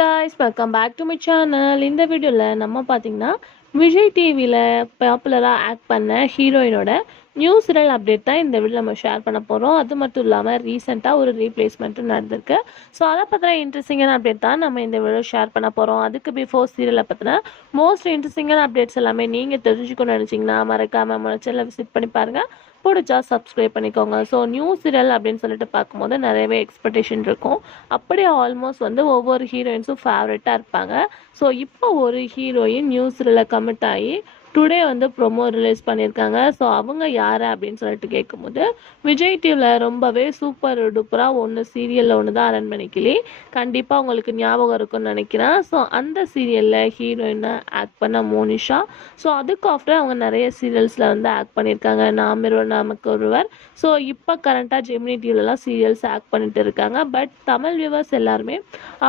guys, welcome back to my channel. இந்த வீடியோல நம்ம பாத்தீங்கன்னா விஜய் டிவில பாப்புலரா ஆக்ட் பண்ண ஹீரோயினோட நியூ சீரியல் அப்டேட் தான் இந்த வீடியோ நம்ம ஷேர் பண்ண போறோம். அது மட்டும் இல்லாம ரீசெண்டா ஒரு ரீப்ளேஸ்மெண்ட்டும் நடந்திருக்கு. ஸோ அதை பத்தின இன்ட்ரெஸ்டிங்கான அப்டேட் தான் நம்ம இந்த வீடியோ ஷேர் பண்ண போறோம். அதுக்கு பிஃபோர் சீரியலை பத்தின மோஸ்ட் இன்ட்ரெஸ்டிங்கான அப்டேட்ஸ் எல்லாமே நீங்க தெரிஞ்சுக்கணும்னு நினைச்சீங்கன்னா மறக்காம நம்ம சேனலை விசிட் பண்ணி பாருங்க. பிடிச்சா சப்ஸ்கிரைப் பண்ணிக்கோங்க. ஸோ நியூ சீரியல் அப்படின்னு சொல்லிட்டு பார்க்கும்போது நிறையவே எக்ஸ்பெக்டேஷன் இருக்கும். அப்படியே ஆல்மோஸ்ட் ஒவ்வொரு ஹீரோயின்ஸும் ஃபேவரட்டாக இருப்பாங்க. ஸோ இப்போ ஒரு ஹீரோயின் நியூ சீரியலில் கமிட் ஆகி டுடே ப்ரொமோ ரிலீஸ் பண்ணியிருக்காங்க. ஸோ அவங்க யார் அப்படின்னு சொல்லிட்டு கேட்கும்போது விஜய் டிவியில் ரொம்பவே சூப்பர் டூப்பராக ஒன்று சீரியலில் ஒன்று தான் அரண்மனைக்கிளி. கண்டிப்பாக உங்களுக்கு ஞாபகம் இருக்குன்னு நினைக்கிறேன். ஸோ அந்த சீரியலில் ஹீரோயினை ஆக்ட் பண்ண மோனிஷா. ஸோ அதுக்கு ஆஃப்டர் அவங்க நிறைய சீரியல்ஸில் ஆக்ட் பண்ணியிருக்காங்க. நாம் இருவர் நமக்கு ஒருவர். ஸோ இப்போ கரண்ட்டாக ஜெமினி டிவிலலாம் சீரியல்ஸ் ஆக்ட் பண்ணிட்டு இருக்காங்க. பட் தமிழ் வியூவர்ஸ் எல்லாருமே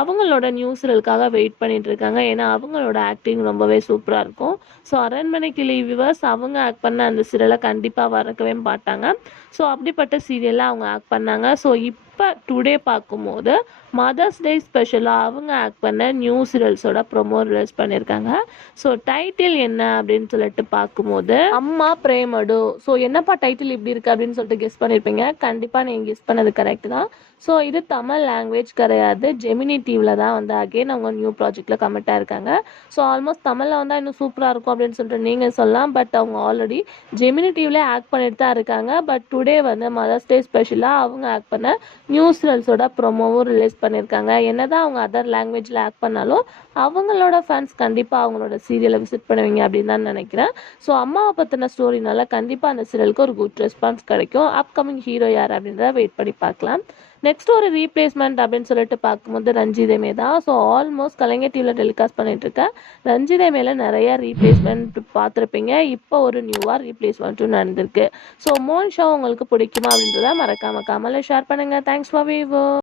அவங்களோட நியூ சீரியலுக்காக வெயிட் பண்ணிட்டு இருக்காங்க. ஏன்னா அவங்களோட ஆக்டிங் ரொம்பவே சூப்பராக இருக்கும். ஸோ அரண்மனைக்கிளி வியூவர்ஸ் அவங்க ஆக்ட் பண்ண அந்த சீரியலை கண்டிப்பாக மறக்கவே மாட்டாங்க. ஸோ அப்படிப்பட்ட சீரியலில் அவங்க ஆக்ட் பண்ணாங்க. ஸோ இப்போ டுடே பார்க்கும்போது மதர்ஸ் டே ஸ்பெஷலாக அவங்க ஆக்ட் பண்ண நியூ சீரியல்ஸோட ப்ரொமோ ரிலீஸ் பண்ணியிருக்காங்க. ஸோ டைட்டில் என்ன அப்படின்னு சொல்லிட்டு பார்க்கும்போது அம்மா பிரேமடு. ஸோ என்னப்பா டைட்டில் இப்படி இருக்குது அப்படின்னு சொல்லிட்டு கெஸ் பண்ணியிருப்பீங்க. கண்டிப்பாக நீங்கள் கெஸ் பண்ணது கரெக்ட் தான். ஸோ இது தமிழ் லாங்குவேஜ் கிடையாது. ஜெமினி டிவியில் தான் அகெயின் அவங்க நியூ ப்ராஜெக்டில் கமிட்டாக இருக்காங்க. ஸோ ஆல்மோஸ்ட் தமிழில் வந்தால் இன்னும் சூப்பராக இருக்கும் அப்படின்னு சொல்லிட்டு நீங்கள் சொல்லலாம். பட் அவங்க ஆல்ரெடி ஜெமினி டிவியில் ஆக்ட் பண்ணிட்டு தான் இருக்காங்க. பட் டுடே மதர்ஸ் டே ஸ்பெஷலாக அவங்க ஆக்ட் பண்ண நியூ சீரியல்ஸோட ப்ரொமோவும் ரிலீஸ் பண்ணியிருக்காங்க. என்னதான் அவங்க அதர் லாங்குவேஜில் ஆக்ட் பண்ணாலும் அவங்களோட ஃபேன்ஸ் கண்டிப்பாக அவங்களோட சீரியலை விசிட் பண்ணுவீங்க அப்படின்னு தான் நினைக்கிறேன். ஸோ அம்மாவை பற்றின ஸ்டோரினால கண்டிப்பாக அந்த சீரியலுக்கு ஒரு குட் ரெஸ்பான்ஸ் கிடைக்கும். அப்கமிங் ஹீரோ யார் அப்படின்றத வெயிட் பண்ணி பார்க்கலாம். நெக்ஸ்ட் ஒரு ரீப்ளேஸ்மெண்ட் அப்படின்னு சொல்லிட்டு பார்க்கும்போது ரஞ்சிதமே தான். ஸோ ஆல்மோஸ்ட் கலைஞர் டிவியில் டெலிகாஸ்ட் பண்ணிட்டு இருக்கேன். ரஞ்சிதமேல நிறைய ரீப்ளேஸ்மெண்ட் பார்த்துருப்பீங்க. இப்போ ஒரு நியூவாக ரீப்ளேஸ்மெண்ட்டும் நடந்திருக்கு. ஸோ மோனிஷா உங்களுக்கு பிடிக்குமா அப்படின்றத மறக்காம கமெண்ட்ல ஷேர் பண்ணுங்க. Thanks for view.